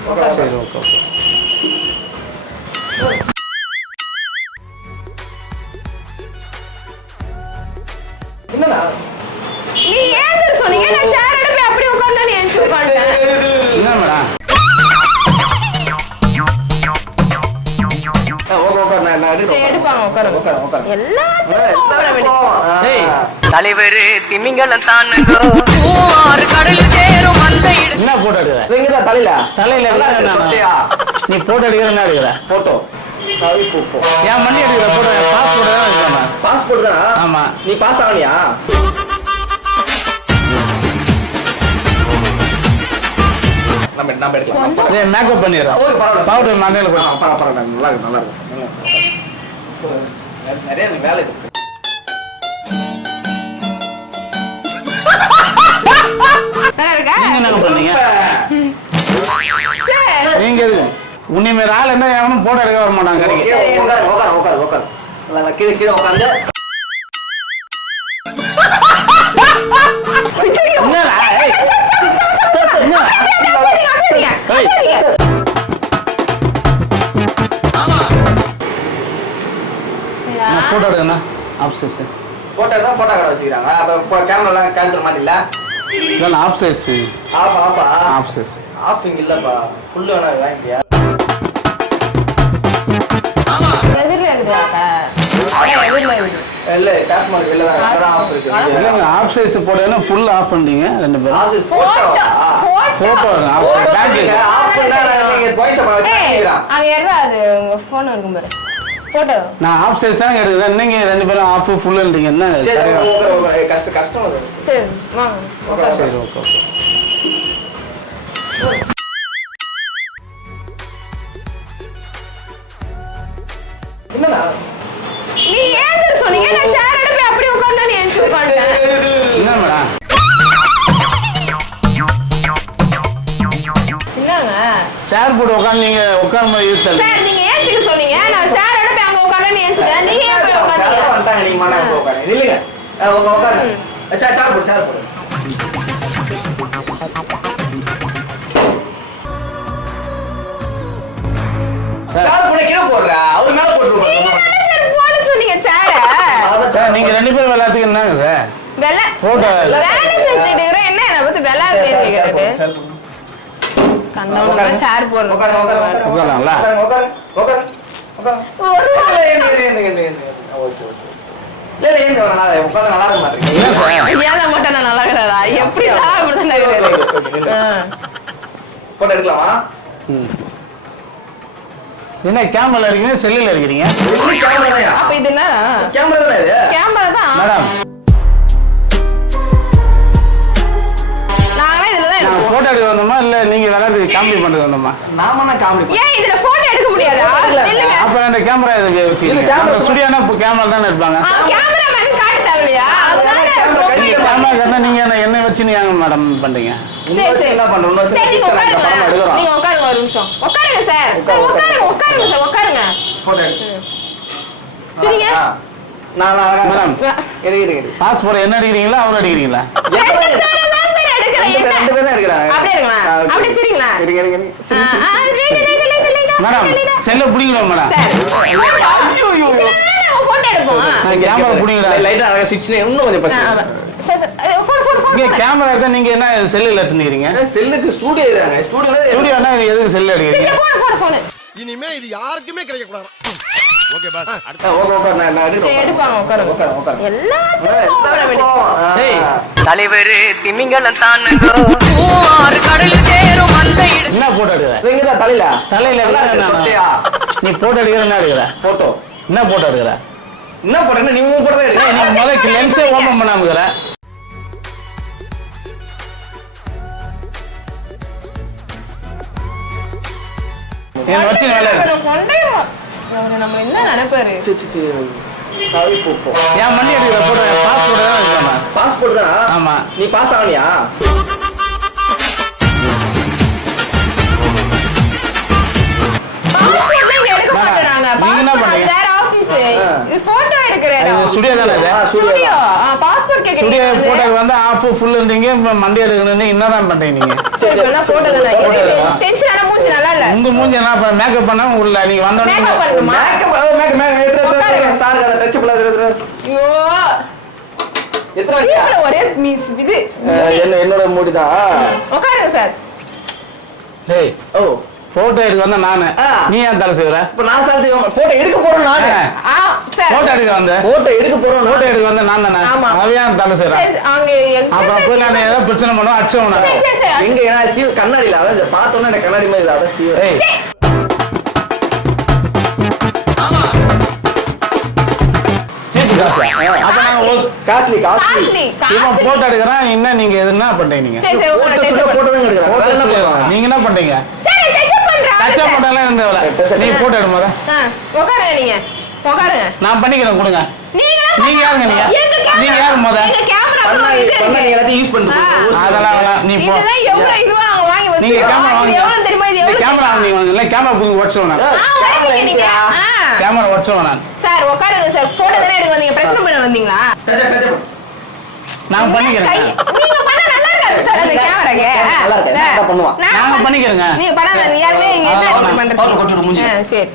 சரி okay okay. என்னண்ணா நீ ஏன் சொன்னீங்க? நான் சேர் எடுப்பேன் அப்படி உட்காந்து நீ எந்திரிச்சு உட்காந்துட்டேன் தலைவர் திமிங்கலம் தானுங்கோ ஆறு கடல் அந்த இடம் என்ன போட்டோ எடுக்கிற? இங்க தலையில. தலையில? நீ போட்டோ எடுக்கிற என்ன எடுக்கிற? போட்டோ என் மணி எடுக்கிற போட்டோ பாஸ்போர்ட் தான் பாஸ்போர்ட் தானா? ஆமா. நீ பாஸ் ஆகலையா? நம்ம எடுக்கலாம். மேக்கப் பரவாயில்ல. பவுடர் போட்டு பரவாயில்ல. நல்லா இருக்கு நல்லா இருக்கு நிறைய வேலை இருக்கு. நீங்க ஆள் என்ன போட்டோ எடுக்க வர மாட்டாங்க கீழே கீழே உட்காந்து போட்டோ எடுக்கணும் ஆஃப் சைஸ் போட்டோ தான் போட்டோ கடை வச்சுக்கிறாங்க. அப்போ கேமராலாம் கேன்சல் மாதிரி இல்லை? இல்லை ஆஃப் சைஸ் ஆஃப் ஆஃபா ஆஃப் சைஸ் ஆஃப் இங்க இல்லப்பா. ஃபுல்லு வேணா வாங்கிட்டியா? எதிர்ல இருக்குதா இல்ல. தான் அங்கதான் ஆஃப் இருக்கு. இல்லைங்க ஆஃப் சைஸ் ஃபுல் ஆஃப் பண்ணிட்டீங்க ரெண்டு பேரும். Half photo photo. Off battery off பண்ணா நீங்க அங்க அது இருக்கும் பாரு. போட்டோ. நான் ஆஃப் சைஸ் தான் எடுக்கிறேன் நீங்க ரெண்டு பேரும் ஆஃப் ஃபுல்லுன்றீங்க என்ன? சரி? ஓகே கஷ்டம் அது. சரி, வாங்க. சரி ஓகே நீ ஏன் சார் சொன்னீங்க நான் சேர் எடுப்பேன் அப்படி உட்காந்து நீ எந்திரிச்சு உட்காந்துட்டேன் என்ன மேடம் என்னங்க? சேர் போட்டு உட்காந்து நீங்க உட்காந்து யூஸ் சார் நீங்க ஏஞ்சிக்க சொன்னீங்க நான் சேர் எடுப்பேன் அங்க உட்காந்து நீ ஏஞ்சிட்டேன் நீங்க ஏன் போய் உட்காந்தீங்க வந்துட்டாங்க நீங்க மாட்டாங்க போய் உட்காருங்க. நில்லுங்க. உங்க உட்காருங்க. சார் சார் போடு சார் போடு. மட்டும் நான் நல்லா இருக்கிறதா எப்படி தான் அப்படிதான் இருக்கிறது ஆ. போட்டோ எடுக்கலாமா? ம். என்ன கேமரா இருக்கீங்க? செல்லில் இருக்கிறீங்க கேமரா என்ன? தானே இது? கேமரா தான். மேடம் காமெடி பண்றது வந்தோமா நாம என்ன காமெடி ஏன் இதுல போட்டோ எடுக்க முடியாதா. அப்புறம் இந்த கேமரா இது camera- அந்த ஸ்டுடியோனா இப்போ கேமரா தானே கேமராமேன் காட்ட தேவையா photo நீங்க எடுக்க கேமரா கண்ணா நீங்க என்ன என்ன வச்சு நீங்க மேடம் பண்றீங்க. என்ன பண்றோம்? வச்சு படம் உட்காருங்க. எடுக்கிறோம். நீங்க உட்காருங்க ஒரு நிமிஷம். உட்காருங்க சார் சார் உட்காருங்க. உட்காருங்க சார் உட்காருங்க. போட்டோ எடு. சரிங்க. ஆ. நான் மேடம். பாஸ்போர்ட் என்ன அடிக்கிறீங்களா அவர் அடிக்கிறீங்களா ரெண்டு ரெண்டு பேர்? ரெண்டு தான். அப்படியே இருங்களா? அப்படியே சிரிங்களா? இருங்க, இருங்க. மேடம். செல்ல பிடிக்கல மேடம் எடுப்போம் கேமரா பிடிக்கல லைட்டா அழகா இன்னும் கொஞ்சம். சார் இங்க. கேமரா இருக்கா நீங்க என்ன செல்லுல எடுத்துக்கிறீங்க ஏன் செல்லுக்கு ஸ்டூடியோ இருக்காங்க ஸ்டூடியோல ஸ்டுடியோனா எதுக்கு செல்லு எடுக்கிறீங்க phone. இனிமே இது யாருக்குமே கிடைக்க கூடாது ஓகே பாஸ். தலைவர் திமிங்கலம் தானுங்கோ ஆறு கடல் சேரும் அந்த இடம் என்ன போட்டோ எடுக்கிற? தலையில. தலையில நல்லா எடுக்கிற? நீ போட்டோ எடுக்கிற என்ன எடுக்கிற? போட்டோ என்ன போட்டோ எடுக்கிற? என்ன போட்டேன்னா நீ உன் கூட தான் ஏய், எடுக்க நீ முதல்ல லென்ஸே ஓபன் பண்ணாம இருக்கிற என்ன வச்சு விளையாடு நம்ம என்ன நினைப்பாரு? C C C. கவி பூப்போ என் மணி எடுக்கிற போட்டோ பாஸ்போர்ட் தான் எடுக்கணும் பாஸ்போர்ட் தானா? ஆமா. நீ பாஸ் ஆகலையா. நீங்க என்ன பாஸ்போர்ட் பண்ணீங்க? வேற ஆபீஸ். இது ஸ்டுடியோ தானே இது? கேக்குறீங்க. ஸ்டுடியோ. போட்டோ வந்து ஆஃப் ஃபுல்லுன்றீங்க இப்போ மண்டே எடுக்கணும்னு என்னதான் பண்றீங்க நீங்க. சரி, தானே? மூஞ்சி நல்லா இல்ல. உங்க மூஞ்சி என்ன மேக்கப் பண்ண உள்ள நீங்க வந்தோடனே மேக்கப் பண்ணணுமா? மேக்கப் மேக்கப் மேக்கப் சார் அந்த டச் பண்ணல ஐயோ. எத்தனை ஒரே மிஸ் இது என்ன என்னோட மூடி தான் உட்காருங்க சார். டேய் ஓ. போட்டோ எடுக்க வந்த நானு. நீ ஏன் தலை செய்வற இப்ப நான் சார் போட்டோ எடுக்க போறோம் நானு. போட்டோ எடுக்க வந்த. போட்டோ எடுக்க போறோம் போட்டோ எடுக்க வந்த நான் தானே? ஆமா. அவன் ஏன் தலை செய்யறான் அப்புறம் போய் நான் ஏதோ பிரச்சனை பண்ணுவோம் அடிச்சவன. எங்க ஏன்னா சீவ கண்ணாடியில அதான் பார்த்தோன்னே எனக்கு கண்ணாடி மாதிரி இல்லை, அதான் சீவ காஸ்ட்லி காஸ்ட்லி. இவன் போட்டோ எடுக்கிறான் என்ன நீங்க எது என்ன பண்றீங்க நீங்க? போட்டோ எடுக்கிறேன். நீங்க என்ன பண்றீங்க டச்சா போட்டாலாம் இருந்தவள. நீ போட்டோ உட்காருங்க நீங்க. உட்காருங்க நான் பண்ணிக்கிறேன் கொடுங்க. நீங்க நீங்க யாருங்க நீங்க? நீங்க யாரு முத? யூஸ் பண்ணிட்டு போங்க. அதெல்லாம். நீ போ. நீங்க கேமரா வாங்க தெரியுமா? இது கேமரா? வாங்க இல்ல கேமரா புடிங்க நான் நீங்க. கேமரா உடச்சுவேன் நான். சார் உட்காருங்க சார். போட்டோ தானே எடுக்க வந்தீங்க? பிரச்சனை பண்ண வந்தீங்களா. நான் பண்ணிக்கிறேன். நீங்க பண்ணிக்கிறேங்க. நீங்க பண்ணா நீங்க யாருமே என்ன பண்றீங்க சரி.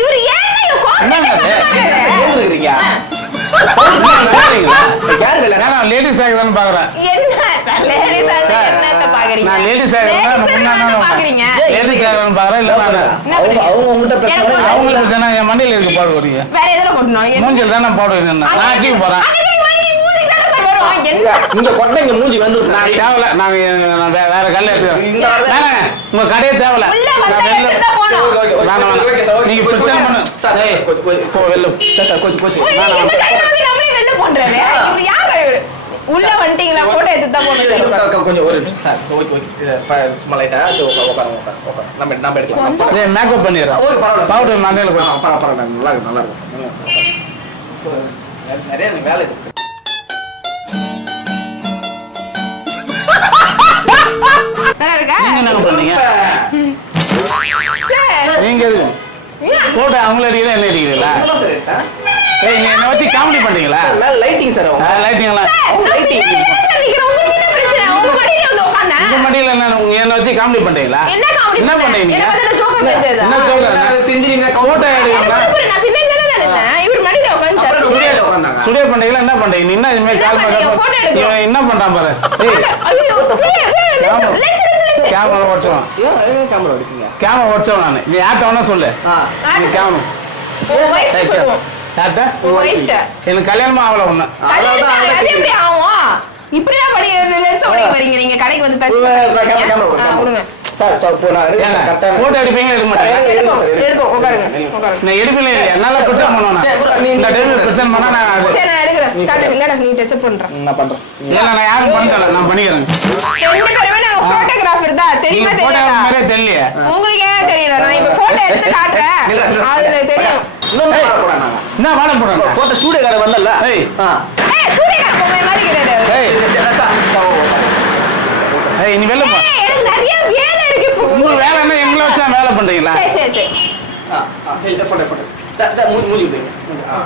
இவரு ஏன் லேடிஸ் ஆகுதான்னு பாக்குறேன். என்ன? பாக்குறீங்க? நான் Ladies என்னத்த பாக்குறீங்க. லேடிஸ் ஆகுதான்னு பாக்குறேன் இல்ல நான் அவங்க? அவங்க உங்ககிட்ட பிரச்சனை இல்லை. அவங்களுக்கு தானே என் மண்டியில இருக்கு பாடு வரீங்க வேற எதுல கொட்டணும் என்ன- மூஞ்சில் தானே பாடு வரீங்க நான் அடிக்க போறேன். நீங்க வாங்கி மூஞ்சிக்கு தானே சார் வரும். இங்க என்ன இங்க கொட்டை இங்க மூஞ்சி வந்து நான் தேவையில்ல நான் வேற கல்ல எடுத்துக்கிறேன் உங்க கடையே உள்ள நான் வந்தா வெளில. சார், நீங்க பிரச்சனை. பண்ணு. சார், சார், வெளில சார், சார், உள்ள வந்துட்டீங்களா போட்டோ எடுத்து தான் ஓகே, கொஞ்சம் ஒரு நிமிஷம். Sir, okay, okay. சும்மா லைட்டா. உட்காரு. நம்ம நம்ம எடுக்கலாம். மேக்கப் பண்ணிடுறேன் ஓகே, பரவாயில்ல. பவுடர் போய் பரவாயில்ல, பரவாயில்ல. நல்லா இருக்கு, நல்லா இருக்கு. நிறைய வேலை இருக்கு சார். நல்லா இருக்கா நீங்க என்ன பண்றீங்க சார் நீங்க எதுக்கு? போட்டோ அவங்கள அடிக்கிறா என்ன அடிக்கிறீங்களா? ஏய் நீங்க என்ன வச்சு காமெடி பண்றீங்களா? lighting சார் அவங்க. லைட்டிங் என்ன பிரச்சனை? உங்க மடியில என்ன உங்க என்ன வச்சு காமெடி பண்றீங்களா? என்ன காமெடி என்ன பண்ணேன்? பண்றீங்க? என்ன? நான் செஞ்சிருங்க, போட்டோ எடுக்கிறீங்களா. சுடியோ பண்றீங்களா? என்ன பண்றீங்க? நீ என்ன கால் என்ன பண்றான் பாரு? கேமரா. கேமரா உடச்சவன் camera எடுக்கீங்க? கேமரா உடச்சவன் நான். நீ யார்ட்ட வேணா சொல்லு. நீ கேமரா. எனக்கு கல்யாணமா ஆகல ஒண்ணு. படி வரீங்க நீங்க? கடைக்கு வந்து பேசி உள்ள camera, camera விடு, ஆ, camera. விடுங்க. சார், சார், போ, நான் எடுக்கிறேன், ஏங்க correct ஆ போட்டோ எடுப்பீங்களா எடுக்க மாட்டேன் இல்லையா? நல்லா பிரச்சனை பண்ணுவேன். இந்த டைம்ல பிரச்சனை பண்ணா நான் நான் யாரும் பண்ணல நான் பண்ணிக்கிறேன். Photographer தான். தெரியுமா, போட்டோ தெரியாதா? மாதிரியே தெரியலையே. உங்களுக்கு ஏன் தெரியல. நான் இப்ப photo எடுத்து காட்டுறேன். அதுல தெரியும். என்ன வாட போடுறேன்? போட்டோ ஸ்டூடியோ கடை வரல ஏய். ஏய் சூரியகாந்த் பொம்மை மாதிரி கிடையாது ஏய் ஏய் நீ வெளில போ. எனக்கு நிறைய வேலை இருக்கு இப்போ. உங்க வேலை என்ன? எங்களை வச்சா வேலை பண்றீங்களா? சரி சரி சரி. போட்டோ போட்டோ சார் சார் மூஞ்சி மூஞ்சி, ஆ,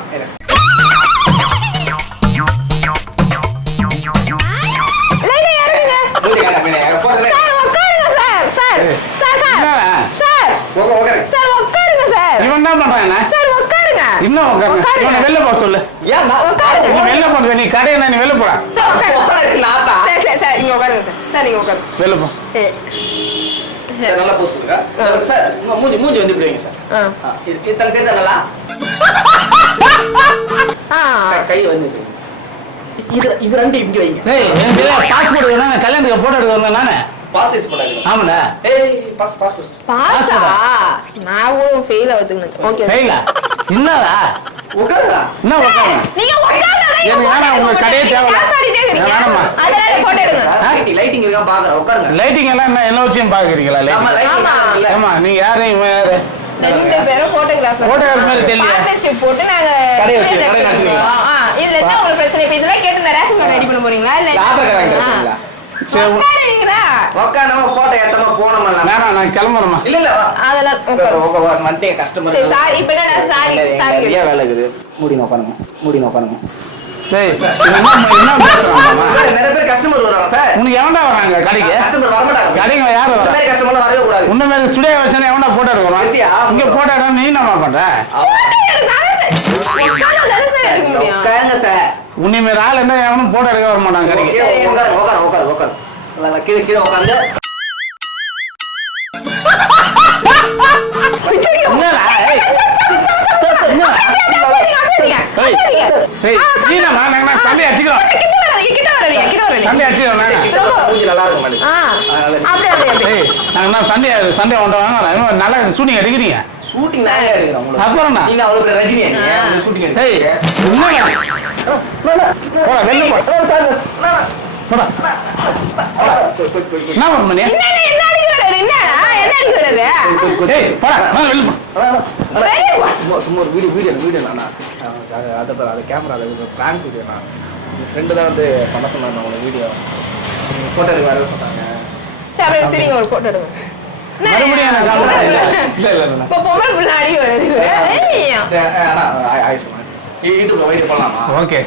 சார் உட்காருங்க. இன்னும் உட்காருங்க. வெளில போக சொல்லு. ஏன் நான் உட்காருங்க. நீ வெளில போறது நீ கடையை நீ வெளில போடா சார் உட்காருங்க. உட்காரு, நாத்தா. சரி சரி சார் நீங்க உட்காருங்க சார். சார் நீங்க உட்காருங்க. வெளில போ. சரி நல்லா போஸ் கொடுங்க. சார், சார் உங்க மூஞ்சி மூஞ்சி வந்து இப்படி வைங்க சார். ஆ. ஆ, இது தலை தெரியுதா நல்லா. கை- வந்து. இது இது ரெண்டு இப்படி வைங்க. பாஸ்போர்ட் வேணும் நான் கல்யாணத்துக்கு போட்டோ வந்தேன் நானே. பாஸ் சைஸ் பண்ணாங்க ஆமாடா ஏய் பாஸ் பாஸ் பாஸ் பாஸா நான் கூட ஃபெயில் ஆகுதுன்னு ஓகே சரிங்களா என்னடா? உட்காருடா. என்ன உட்காருங்க நீங்க உட்காருங்க எனக்கு வேணாம், உங்க கடையே தேவையில்ல. எனக்கு வேணாமா? அதனால போட்டோ எடுங்க. லைட்டிங் லைட்டிங் இருக்கா பாக்குறேன் உட்காருங்க. லைட்டிங் எல்லாம் என்ன என்ன பாக்குறீங்களா ஆமா ஆமா. நீங்க யாரு இவன் யாரு? ரெண்டு பேரும் போட்டோகிராஃபர் Photographer மாதிரி தெரியல. பார்ட்னர்ஷிப் போட்டு நாங்க கடை வச்சு, கடை? ஆ இதுல என்ன உங்களுக்கு பிரச்சனை? இப்ப இதெல்லாம் கேட்டு நான் ரேஷன் கார்டு ரெடி பண்ண போறீங்களா இல்ல ஆதார் கார்டு வாங்கி தரீங்களா சரி உட்காரமா போட்டோ ஏத்தமா போனோம்ல வேணாம் நான் கிளம்புறேம்மா. இல்ல இல்ல. அதெல்லாம் மந்த்லி கஸ்டமர் சரி இப்ப என்னடா சாரி நிறைய வேலை இருக்குது. மூடி உட்காருங்க மூடி நிறைய பேர் சார். உனக்கு எவன்டா வராங்க கடைக்கு? கஸ்டமர் வர மாட்டாங்க. கடைங்க யார் எவன்டா போட்டோ எடுக்கணும்? இங்க போட்டோ நீ என்ன பண்ற? உன்னை மேல ஆள் என்ன எவனும் போட்டோ எடுக்க வர மாட்டாங்க கடைக்கு. கீழே கீழே உட்காந்து சண்டை சண்டை ஒன்றை. இவன் நல்லா shooting எடுக்கிறீங்க. ஷூட்டிங் நிறைய எடுக்கிறோம் அப்புறம் என்ன? நீங்க அவ்வளவு பெரிய ரஜினியா நீங்க ஷூட்டிங் ஏய், என்னடா? போடா, வெளில போடா. போடா. என்ன பண்ண நீ? ஏய், போடா, வா, வெளில போ. சும்மா சும்மா ஒரு வீடியோ வீடியோ வீடியோ நானா அதை அது கேமரா அது ப்ராங்க் வீடியோ நான் என் ஃப்ரெண்டு தான் வந்து பண்ண சொன்னாங்க உங்களுக்கு வீடியோ ஃபோட்டோ எடுக்க வர சொன்னாங்க ஒரு போட்டோ எடுங்க மறுபடியும் எனக்கு camera இல்ல. இல்ல, இல்ல, இல்ல. இப்ப பொம்பளை பிள்ளை அடி வருது ஏய். ஆனா ஆயிடுச்சு யூடியூப்ல வெயிட் பண்ணலாமா ஓகே